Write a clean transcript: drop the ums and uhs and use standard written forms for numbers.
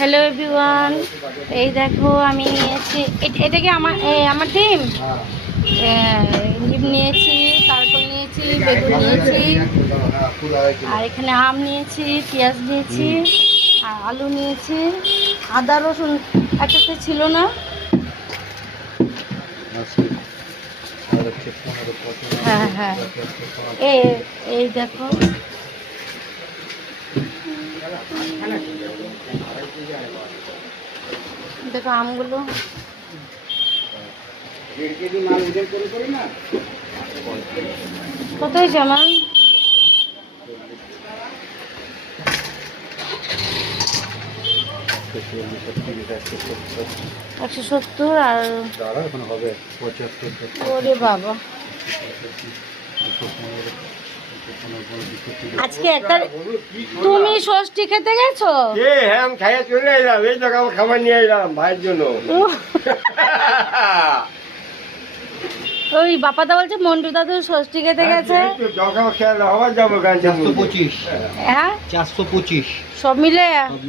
Hello everyone, এই দেখো আমি নিয়েছি এটা কি আমার ডিম ডিম নিয়েছি, কারকল নিয়েছি, বেগুন নিয়েছি, আর এখানে আম নিয়েছি, পেঁয়াজ নিয়েছি, আর আলু নিয়েছি, আদা রসুন একসাথে ছিল না। হ্যাঁ হ্যাঁ, এই দেখো দেখো আমগুলো। কত হয়েছে আমার? একশো 170 আর ওরে বাবা, আজকে একটা তুমি ষষ্ঠী খেতে গেছো? হ্যাঁ, আমি খাইয়ে চলে এলাম, এই জায়গা খাবার নিয়ে এলাম ভাইয়ের জন্য। ওই বাপাদা বলছে মন্টু দাদু ষষ্ঠী খেতে গেছে। খেয়াল হওয়ার যাবো গান 425 হ্যাঁ 425 সব মিলে